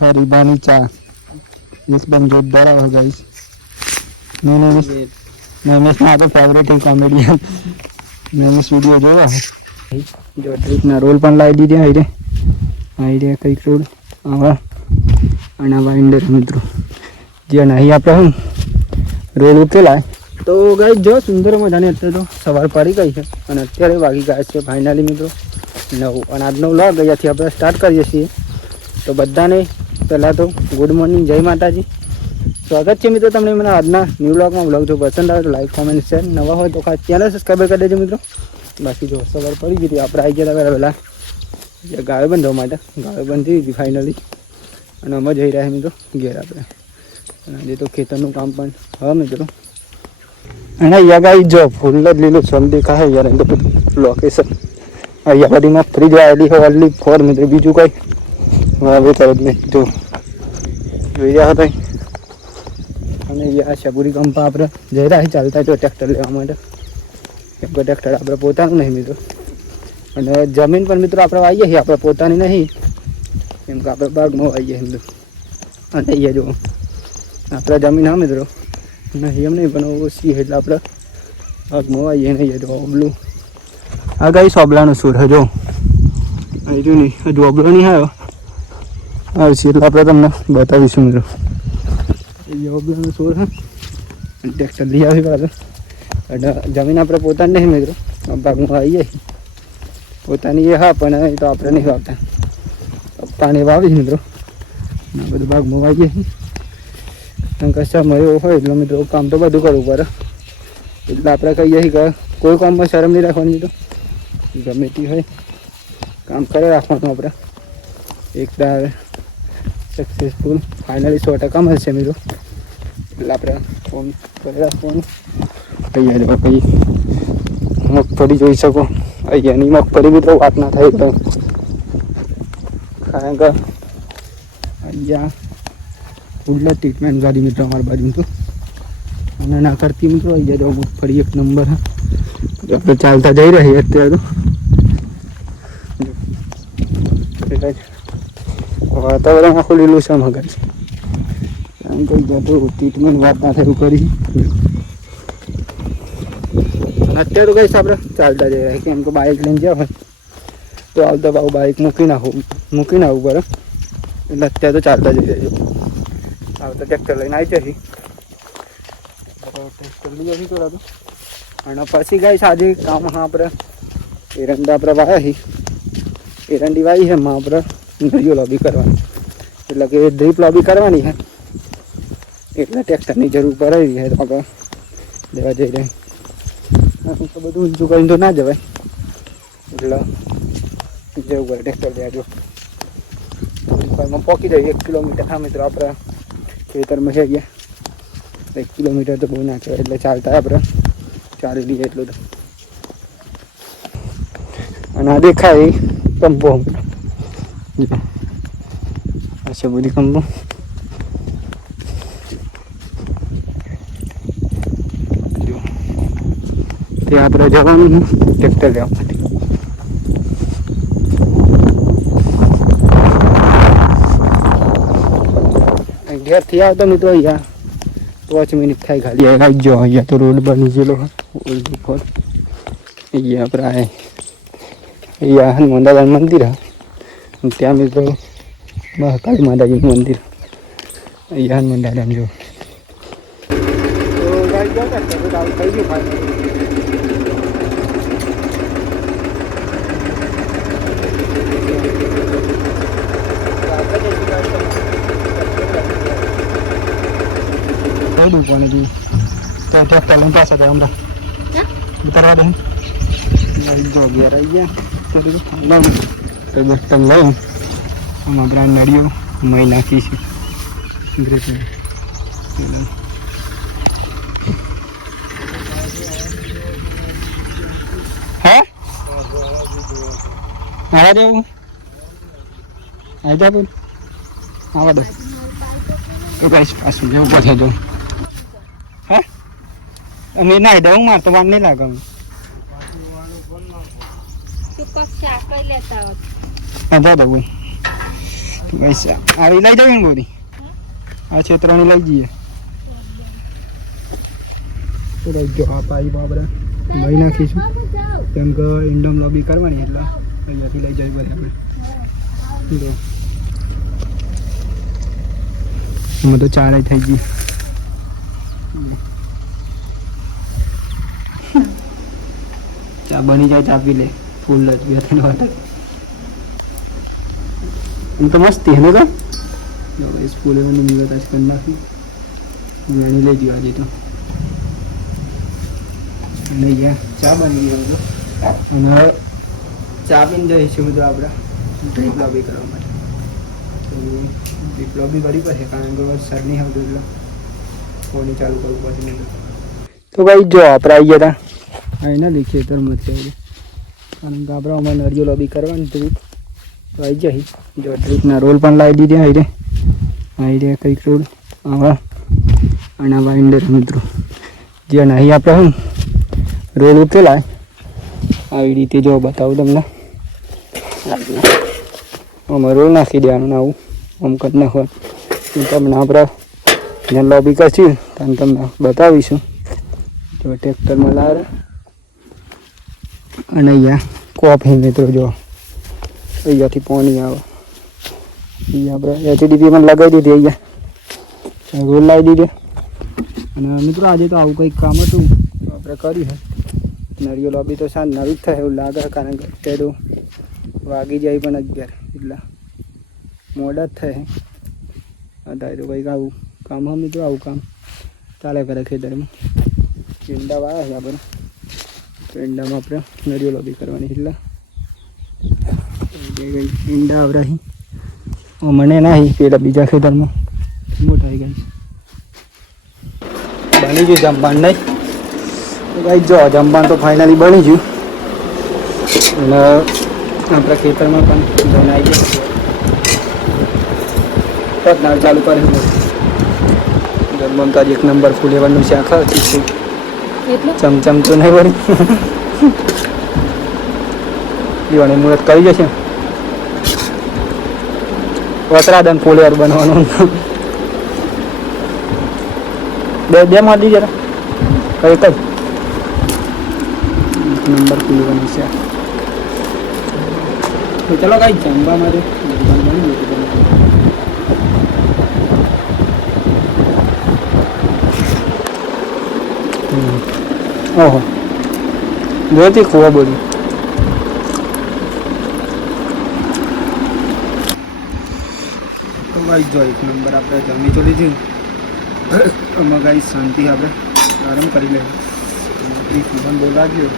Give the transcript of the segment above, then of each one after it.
हरीबानी चा एकदम जोरदार है गाइस। मैंने तो फेवरेट है कॉमेडियन। मैंने वीडियो जो ट्रिप ना रोल पण लावी दीदी आईडिया कई रोल आवा અને આવા ઇન્ડર મિત્રો જે નહીં આપણે રોડ ઉકેલાય તો ગાઈસ જો સુંદર મજાની અત્યારે તો સવાર પડી ગઈ છે અને અત્યારે વાગી ગયા છે ફાઇનલી મિત્રો 9 અને આજનો વ્લોગ અહીંયાથી આપણે સ્ટાર્ટ કરીએ છીએ। તો બધાને પહેલાં તો ગુડ મોર્નિંગ, જય માતાજી, સ્વાગત છે મિત્રો તમને મને આજના ન્યૂ વ્લોગમાં। વ્લોગ જો પસંદ આવે તો લાઈક કોમેન્ટ શેર, નવા હોય તો ખાસ ચેનલ સબસ્ક્રાઈબ કરી દેજો મિત્રો। બાકી જો સવાર પડી ગઈ હતી આપણે આવી ગયા હતા પહેલાં ગાયો બંધવા માટે, ગાયો બંધી હતી ફાઇનલી અને અમે જઈ રહ્યા મિત્રો ઘેર આપણે। અને આજે તો ખેતરનું કામ પણ હા મિત્રો। અને અહીંયા ગાઈ જો ફૂલ જ લીલું છમ દેખાય યાર એમ તો લોકેશન અહીંયા બધીમાં ફ્રીજ આવેલી હોય ઓનલી ફોર મિત્રો, બીજું કંઈ વાવેતર જ નહીં જો જોઈ રહ્યા હતા। અને અહીંયા શબુરી કંપા આપણે જઈ રહ્યા ચાલતા જો ટ્રેક્ટર લેવા માટે, કેમ કે ટ્રેક્ટર આપણે પોતાનું નહીં મિત્રો। અને જમીન પર મિત્રો આપણે આવીએ છીએ આપણે પોતાની નહીં, કેમ કે આપણે બાગમાં આવીએ મિત્રો। અને અહીંયા જો આપણે જમીન હા મિત્રો નહીં એમ નહીં પણ ઓછી એટલે આપણે બાગમાં આવીએ ને અહીંયા જો ઓબલું આ ગાઈ સોબલાનો સૂર હે જો અહીં જો નહીં હજુ ઓબલો નહીં આવ્યો આવશે એટલે આપણે તમને બતાવીશું મિત્રો। એ ઓબલાનો સૂર હે ટ્રેક્ટર લઈ આવી પાછું અને જમીન આપણે પોતાની નહીં મિત્રો, બાગમાં આવીએ પોતાની એ હા પણ એ તો આપણે નહીં વાવતા, પાણી વાવી મિત્રો આ બધું બાગમાં વાવીએ છીએ। કશા મળ્યો હોય એટલે મિત્રો કામ તો બધું કરવું પડે, એટલે આપણે કહીએ છીએ કે કોઈ કામમાં શરમ નહીં રાખવાની મિત્રો, ગમે તે હોય કામ કરે રાખવાનું આપણે એકદમ સક્સેસફુલ ફાઇનલી 100% મળશે મિત્રો। એટલે આપણે ફોન કરી રાખવાનું। અહીંયા જો પછી મગફળી જોઈ શકો, અહીંયાની મગફળી મિત્રો વાત ના થાય તો કારણ કે અહીંયા ફૂલ ટ્રીટમેન્ટ ગાડી મિત્રો અમારી બાજુ તો અને ના કરતી મિત્રો અહીંયા જો મગફળી એક નંબર આપણે ચાલતા જઈ રહી અત્યારે તો વાતાવરણ આખું લીલું છે મગજ, કારણ કે અહીંયા તો ટ્રીટમેન્ટ વાત ના થાય એવું કરી અત્યારે તો કહીશ આપણે ચાલતા જઈ રહ્યા, કેમ કે બાઇક લઈને જ્યાં હોય તો આવતા ભાવ બાઇક મૂકીને આવવું પડે, એટલે અત્યારે તો ચાલતા જઈ રહ્યા આવતા ટ્રેક્ટર લઈને આવી જશે ટ્રેક્ટર લઈ જશે તો અને પછી ગાઈશ આજે કામ હા આપણે એરંડા આપણે વાયા છે, એરંડી વાવી છે એમાં આપણે નળીઓ લોબી કરવાની, એટલે કે ડ્રીપ લોબી કરવાની છે એટલે ટ્રેક્ટરની જરૂર પડે છે તો આપણે લેવા જઈ રહ્યા। તો બધું ઊંચું કરીને તો ના જવાય એટલે જવું પડે ટ્રેક્ટર લેવા જો માં પહોંચી જાય 1 કિલોમીટર હા મિત્રો આપણે ખેતરમાં છે ગયા 1 કિલોમીટર તો બહુ ના કહેવાય, એટલે ચાલતા આપણે ચાલી લઈએ એટલું તો। અને આ દેખાય કંપો આ છે બધી કંપો તે આપણે જવાનું ટ્રેક્ટર લેવા માટે। ઘેરથી આવતો મિત્રો અહીંયા 5 મિનિટ થાય ખાલી આવી જાઓ। અહીંયા તો રોડ બની ગયેલો અહીંયા આપણે અહીંયા હનુમાન દાદાનું મંદિર ત્યાં મિત્રો મહાકાળી માતાજીનું મંદિર અહીંયા હનુમાન દાદાનું જો થઈ ગયું કોને દી તો ટ્રેક્ટર લઈને પાછા જાય હમણાં ઉતારવા દે જો ઘેર આવી ગયા લઉં તો બસ્તમ લઉં આમાં બ્રાન્ડ નળીઓ મહી નાખી છે ગ્રેટ હે આવા દેવું આવી જા બોલ આવા દે તો કઈ પાછું જવું પડશે જો હે અમે નાઈ દઉં મારે તો વાર નહીં લાગે અમે દઉં પૈસા આવી લઈ જવી ને બોરી આ ક્ષેત્રની લઈ જઈએ તો જો આ પાઇપ આપણે લઈ નાખીશું કેમ કે ઇન્ડમ લોબી કરવાની એટલે અહીંયાથી લઈ જવી પડે આપણે એમાં તો ચારે થઈ ગઈ ચા બની જાય ચા પી લે ફૂલ જ 2-3 વાર એમ તો મસ્તી હે ને જો ગાઈસ ફૂલ એનું નિવત આજ કરી નાખી નાની લઈ ગયો આજે તો અને યા ચા બની ગયો અને ચા પીને જઈશું બધું આપણે ડ્રીપ લોબી કરવા માટે તો ડ્રીપ લોબી કરી પડશે કારણ કે વરસાદ નહીં આવતો એટલે ફોન ચાલુ કરવું પડશે નહીં તો ભાઈ જો આપણે આવી ગયા હતા અહીં ના લીધે ખેતરમાંથી આવી કારણ કે આપણે અમારે નરિયો લોબી કરવાની ડ્રીપ તો આવી જાય જો ડ્રીપના રોલ પણ લાવી દીધા આવી રહ્યા કંઈક રોલ આવા અને આ વાઇન્ડર મિત્રો જે નહીં આપણે હું રોલ ઉતરેલા આવી રીતે જો બતાવું તમને આમાં રોલ નાખી દેવાનું આવું આમ કરી નાખવાનું તમને આપણે જ્યાં લોબી કરશું ત્યાં તમને બતાવીશું જો ટ્રેક્ટરમાં લાવે અને અહીંયા કોફી મિત્રો જો અહીંયાથી પાણી આવે અહીંયા આપણે એચડીપીમાં લગાવી દીધી અહીંયા રોલ લાવી દીધી અને મિત્રો આજે તો આવું કંઈક કામ હતું આપણે કર્યું છે નરિયો લોબી તો સાંજ નવી જ થાય એવું લાગે કારણ કે અત્યારે વાગી જાય પણ 11 એટલે મોડા જ થાય અત્યારે તો કંઈક આવું કામ હા મિત્રો આવું કામ ચાલે કરે ખેતરમાં ઈંડા વાળા છે આપણે તો ઈંડામાં આપણે નરિયો લોબી કરવાની એટલે ઈંડા આવરાહી મને નહીં પેલા બીજા ખેતરમાં મોટા થઈ ગઈ બની ગયું જમવાનું નહીં ભાઈ જો જમવાનું તો ફાઇનલી બની ગયું અને આપણા ખેતરમાં પણ જઈને આવી ગયા નાળ ચાલુ કરે જમવાનું તો આજે 1 નંબર ફૂલેવાનું શાક ચીકું ચમચમ તો નહીં વળી દીવાની મુહૂર્ત કરી જશે વતરાદન ફૂલેર બનવાનું બે માંથી જરા કઈ કઈ 1 નંબર ફૂલેવાનું શાક તો ચલો કઈ જમવા માટે ઓહો જોતી ખોવા બોલી તો ગાઈસ જો 1 નંબર આપણે જમી તો લીધી આમાં ગાઈસ શાંતિ આપણે આરામ કરી લે ફોન બોલાવ્યો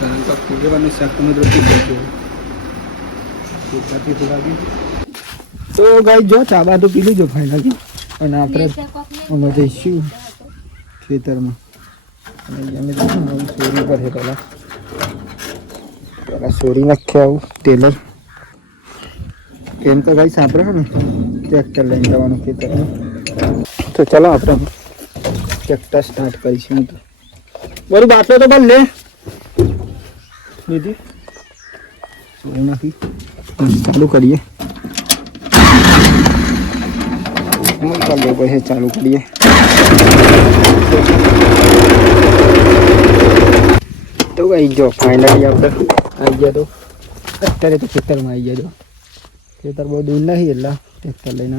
કારણ કે ફૂલેવાનું શાક તમે રોટી ખાજો તો ગાઈસ જો ચાબા તો પી લીજો ફાઇનલી અને આપણે અમે જઈશું ખેતરમાં અમે સોરી પર છે પેલા સોરી નાખ્યા આવું ટેલર એમ તો ગાઈસ આપણે ને ટ્રેક્ટર લઈને જવાનું ખેતરમાં તો ચાલો આપણે ટ્રેક્ટર સ્ટાર્ટ કરીશું તો બોલી બાટલો તો બન લે લીધી સોરી નાખી ચાલુ કરીએ ચાલો પછી ચાલુ કરીએ તો ભાઈ જો ફાઇનલી આપણે આવી ગયા તો અત્યારે તો ખેતરમાં આવી ગયા જો ખેતર બહુ દૂર નહીં એટલે ટ્રેક્ટર લઈને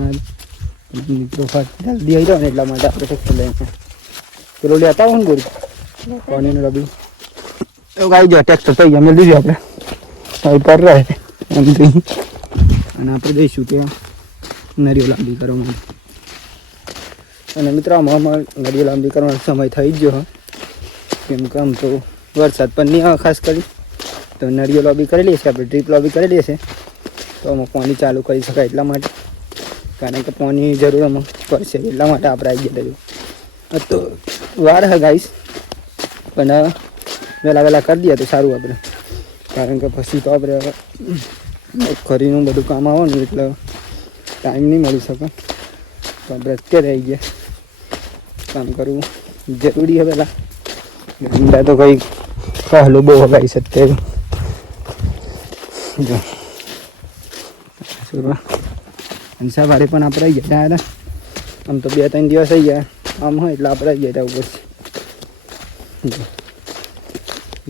મિત્રો જલ્દી આવી જાવ ને એટલા માટે આપણે ટ્રેક્ટર લઈને પેલું લેતા આવું ને બોરી પાણીનું રબલું તો ગાઈ જાઓ ટ્રેક્ટર થઈ ગયા મેં લીધું આપણે સાઈડ પર રહે એમ થઈ અને આપણે જઈશું ત્યાં નરિયો લાંબી કરવા માટે અને મિત્રો આમાં નરિયો લાંબી કરવાનો સમય થઈ જ ગયો કેમ કે આમ તો વરસાદ પણ નહીં આવે ખાસ કરી તો નરિયો લોબી કરેલી છે આપણે ડ્રીપ લોબી કરેલી છે તો આમાં પાણી ચાલુ કરી શકાય એટલા માટે કારણ કે પાણી જરૂર આમાં પડશે એટલા માટે આપણે આવી ગયા તો વાર હે ગાઈસ પણ વહેલા કરી દઈએ તો સારું આપણે કારણ કે પછી તો આપણે ખરીનું બધું કામ આવવાનું એટલે ટાઈમ નહીં મળી શકે તો આપણે અત્યારે આવી ગયા કામ કરવું જરૂરી હવે ઈંડા તો કંઈ પહેલું બહુ હગાઈ શકते જો અને સવારે પણ આપણે આવી ગયા હતા. આમ તો 2-3 દિવસ આવી ગયા આમ હોય એટલે આપણે આવી ગયા ઉપર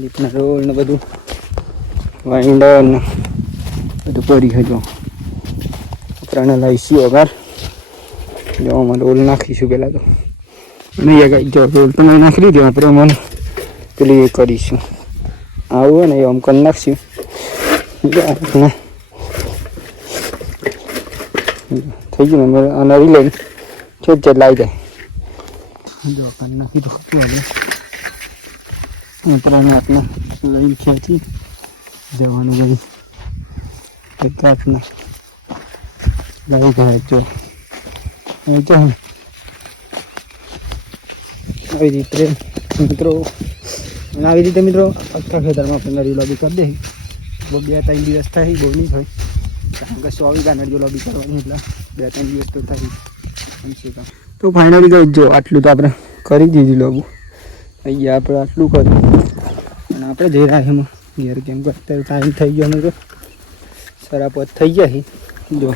દીપના રોલ ને બધું વાઇન્ડર ને બધું કરી હજો આપણાને લાવીશું વગર જો આમાં રોલ નાખીશું પહેલાં તો નહીં કાંઈ જો રોલ તો નહીં નાખી દીધું આપણે મને પેલી એ કરીશું આવું હોય ને એ આમ કરી નાખશું થઈ ગયું ને આ નવી લઈને છે લાવી જાય જો કાંઈ નાખી તો ખતું હવે આપણાને હાથમાં લઈને ખેંચી જવાનું બધું એક હાથમાં લાવી જાય જો આવી રીતે મિત્રો અને આવી રીતે મિત્રો આખા ખેતરમાં આપણે નરિયો લોબી કરી દઈએ 2-3 દિવસ થાય બહુ નહીં થાય કારણ કે 100 વીઘા નરિયો લોબી કરવાની એટલે 2-3 દિવસ તો થાય કમસે કમ. તો ફાઇનલી કહું જો આટલું તો આપણે કરી દીધું લોબું અહીંયા આપણે આટલું કર્યું અને આપણે જઈ રહ્યા એમાં ઘેર કેમ કે અત્યારે ટાઈમ થઈ ગયો મિત્રો 4:30 થઈ ગયા જો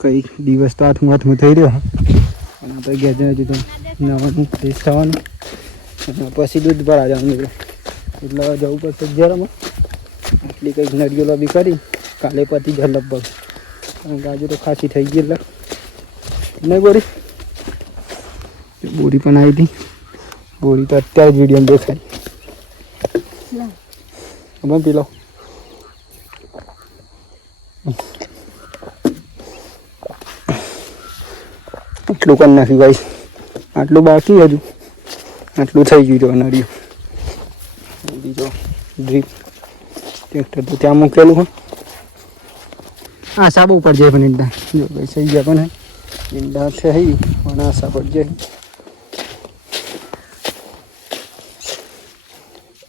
કઈ દિવસ તો હાથમાં થઈ રહ્યો અને આપણે ઘેર જઈને હજુ તો નવાનું ફ્રેશ થવાનું અને પછી દૂધ ભરા જવાનું મિત્રો એટલે જવું પડશે ઘેરમાં આટલી કંઈક નરિયો લોબી કરી કાલે પતી જાય લગભગ કારણ કે આજે તો ખાસી થઈ ગઈ એટલે નહીં બોરી બોરી પણ આવી હતી બોરી તો અત્યારે જ વિડીયો દેખાય અમે પી લો આટલું કરી નાખ્યું ભાઈ આટલું બાકી હજુ આટલું થઈ ગયું જો નરિયું બીજો ડ્રીપ ટ્રેક્ટર તો ત્યાં મૂકેલું હોય આ સાબુ ઉપર જાય પણ ઈંડા જો ભાઈ થઈ ગયા પણ ઈંડા થઈ પણ આ સાબુ જાય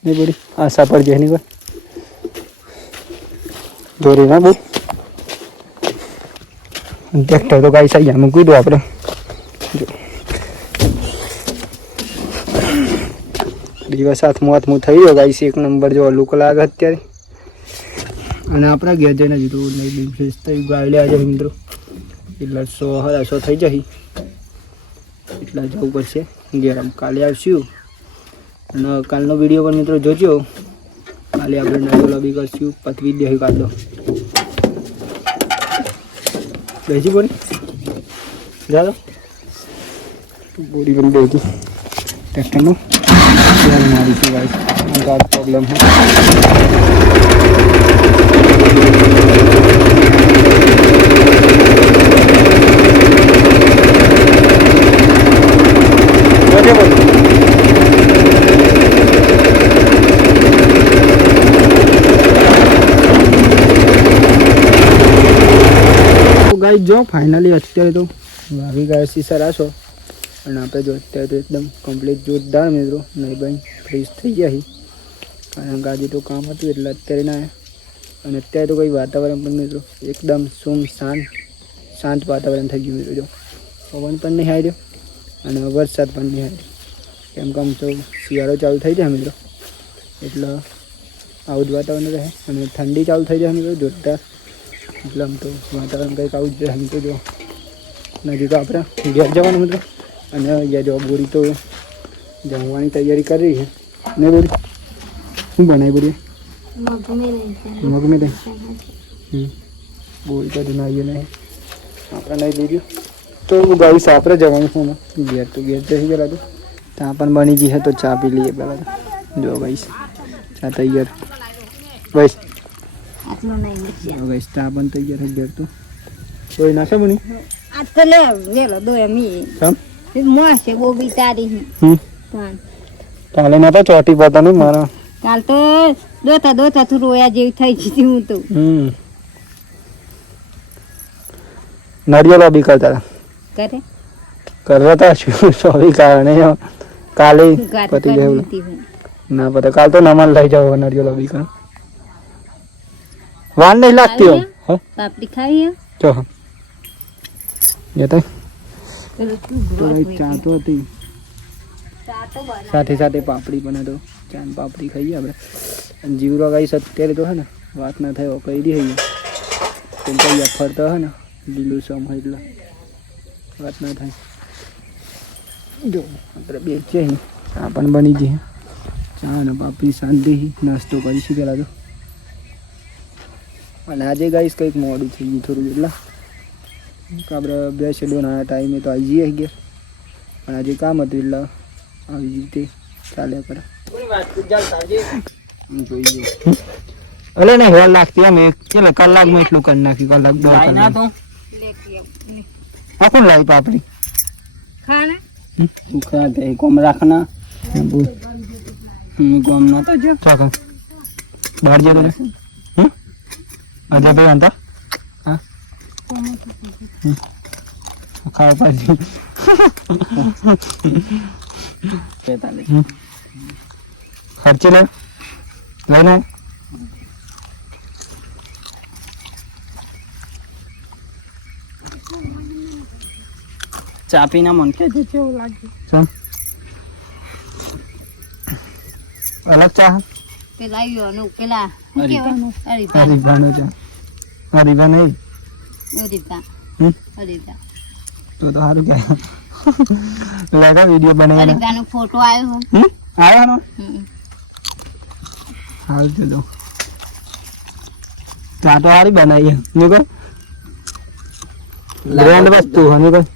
નહીં બધી આશા પર જાય નહીં કોઈ દોરી ના બહુ ટ્રેક્ટર તો ગાઈ સાઈ ગયા મૂકી દો આપણે દિવસ હાથમાં થઈ ગયો ગાઈસ એક નંબર જો લુક લાગે અત્યારે અને આપણા ઘેર જઈને હજુ તો નહીં ફ્રેશ થઈ ગાઈ આજે મિત્રો એટલે 100 થઈ જશે એટલે જવું પડશે ઘેર આમ કાલે આવશું અને કાલનો વિડીયો પણ મિત્રો જોજો કાલે આપણે નરિયો લોબી કરશું પતવી જ દેવું કાઢો બેસી બોરી ચાલો બોરી પણ બેસી ટ્રેક્ટરનું મારીશું ગાઈસ આ પ્રોબ્લેમ है ગાઈસ જો ફાઇનલી અત્યારે તો આવી ગયા સીસા રાશો અને આપણે જો અત્યારે તો એકદમ કમ્પ્લીટ જોરદાર મિત્રો નહીં ભાઈ ફ્રેશ થઈ ગયા કારણ કે આજે તો કામ હતું એટલે અત્યારે ના અને અત્યારે તો કંઈ વાતાવરણ પણ મિત્રો એકદમ શાંત વાતાવરણ થઈ ગયું મિત્રો જો પવન પણ નહીં આવ્યો અને વરસાદ પણ નહીં આવ્યો કેમ કે આમ તો શિયાળો ચાલુ થઈ જાય મિત્રો એટલે આવું જ વાતાવરણ રહે અને ઠંડી ચાલુ થઈ જાય મિત્રો જોરદાર એટલે આમ તો વાતાવરણ કંઈક આવું જ રહે મિત્રો જો નજીક આપણે ઘેર જવાનું મિત્રો અને અહીંયા જો બોરી તો જમવાની તૈયારી કરી રહી છે ને બોરી શું બનાવી બોરી મગ મેં બોરી તો બનાવીએ નહીં આપણે નહીં દીધું તો ગાઈસ આપણે જવાનું છું ઘેર તો ઘેર જઈ ગયેલા તો ચા પણ બની ગઈ છે તો ચા પી લઈએ પહેલાં તો જો ગાઈસ ચા તૈયાર બસ ગાઈસ ચા પણ તૈયાર છે ઘેર તો કોઈ નાશે બની आज तो ले लो दो मी मोसे वो भी तारी કાલે નતો ચોટી પતા નહીં મારા કાલ તો દોતા તું રોયા જેવી થઈ ગઈ હું તો નરિયો લોબી કરતા કરે કરતા શું સોરી કારણે કાલે પતી ગયું ના પતા કાલ તો નમન લઈ જાવ નરિયો લોબી કર વાન નહીં લાગતી હો પાપડી ખાઈ જો જતા ચા તો હતી સાથે સાથે પાપડી પણ હતો ચા પાપડી ખાઈએ આપણે અને જીવરો ગાઈસ અત્યારે તો હે ને વાત ના થાય કહી દઈએ કેમ કે ફરતો હે ને લીલું સમ હોય એટલે વાત ના થાય. જો આપણે બે છે ને ચા પણ બની જઈએ. ચા ને પાપડી શાંતિ નાસ્તો કરીશું પહેલાં તો. અને આજે ગાઈસ કંઈક મોડું થઈ ગયું થોડું એટલે આપણે બે શેડ્યુલના ટાઈમે તો આવી જઈએ ગયા પણ આજે કામ હતું એટલે આવી રીતે ચાલ્યા કરે. જોઈએ અલે ને હેર લાગતી અમે કેટલા કલાકમાં એટલું કરી નાખ્યું. કલાક 2 કલાક આ કોણ લાવી પાપડી ખાના સુખા દે કોમ રાખના કોમ ના તો જો ચાકા બહાર જતો ને અજય ભાઈ અંતા હા ખાવા પાછી ખર્ચે લે લઈને ચા પીના મન કે કેવું લાગે અલગ ચા પેલા યો પેલા હરીબાનો ચા હરીબા નહીં હરીબા તો સારું કે લગા વિડીયો બનાવ્યો હરીબાનો ફોટો આવ્યો આવ્યો હાલ ચલો ચા તો સારી બનાવી મેં બ્રાન્ડ વસ્તુ હને કોઈ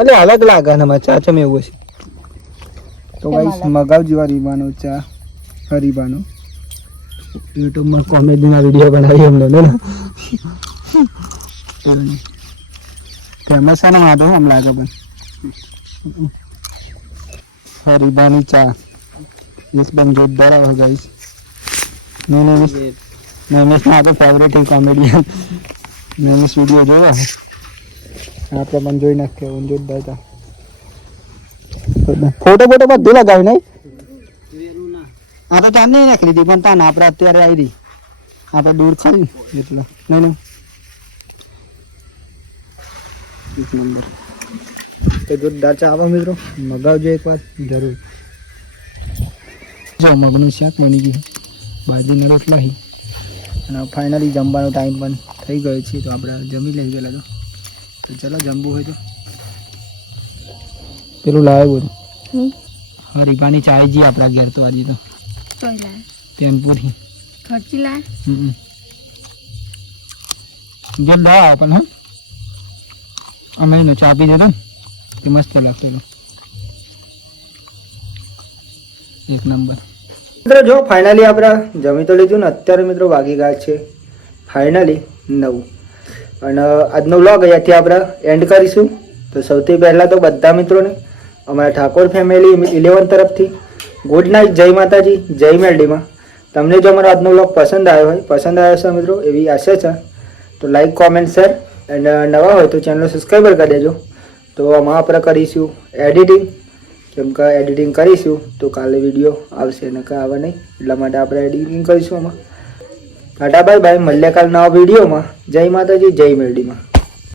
અલે અલગ લાગે ને ચા ચમ એવું છે તો ગાઈસ મગાવજો હરીબાનો ચા હરીબાનો યુટ્યુબમાં કોમેડીના વિડીયો બનાવી અમને ને ફેમસ છે ને માટે આમ લાગે પણ હરીબાની ચા મિસ બન જોરદાર આવે ગાઈસ નૈમિષ ના તો ફેવરેટ કોમેડિયન નૈમિષ વિડીયો જોયો આપણે પણ જોઈ નાખ્યો જોરદાર હતા. ફોટો ફોટો બધું લગાવ્યું નહીં આ તો ચાંદ નહીં નાખી દીધી પણ તાને આપણે અત્યારે આવી રહી આપણે દૂર ખાલી એટલે નહીં નહીં એક નંબર તો જોરદાર ચા આવો મિત્રો મગાવજો એકવાર જરૂર. જો મગનું શાક બની ગયું બાજરીના રોટલા અને ફાઇનલી જમવાનો ટાઈમ પણ થઈ ગયો છે તો આપણે જમી લઈએ પહેલાં તો ચાલો જમવું હોય તો પેલું લાવે બોલું હરીબાની ચાય જી આપણા ઘેર તો આજે તો ટેમ્પોરી ખર્ચી લાય જો લાવ પણ હા અમે એનો ચા પી દેતો ને એ મસ્ત લાગતો એક નંબર. મિત્રો જો ફાઇનલી આપણે જમી તો લીધું ને અત્યારે મિત્રો વાગી ગયા છે ફાઇનલી 9 અને આજનો વ્લોગ અહીંયાથી આપણે એન્ડ કરીશું. તો સૌથી પહેલાં તો બધા મિત્રોને અમારા ઠાકોર ફેમિલી 11 તરફથી ગુડ નાઇટ, જય માતાજી, જય મેરડીમાં. તમને જો અમારો આજનો વ્લોગ પસંદ આવ્યો છે મિત્રો એવી આશા છે તો લાઈક કોમેન્ટ શેર અને નવા હોય તો ચેનલ સબસ્ક્રાઈબર કરી દેજો. તો આમાં આપણે કરીશું એડિટિંગ કેમ કે એડિટિંગ કરીશું તો કાલે વિડીયો આવશે ને કાંઈ આવે નહીં એટલા માટે આપણે એડિટિંગ કરીશું આમાં. ટાટા બાય બાય, મળીએ કાલ નવા વિડીયોમાં. જય માતાજી, જય મેરડીમાં.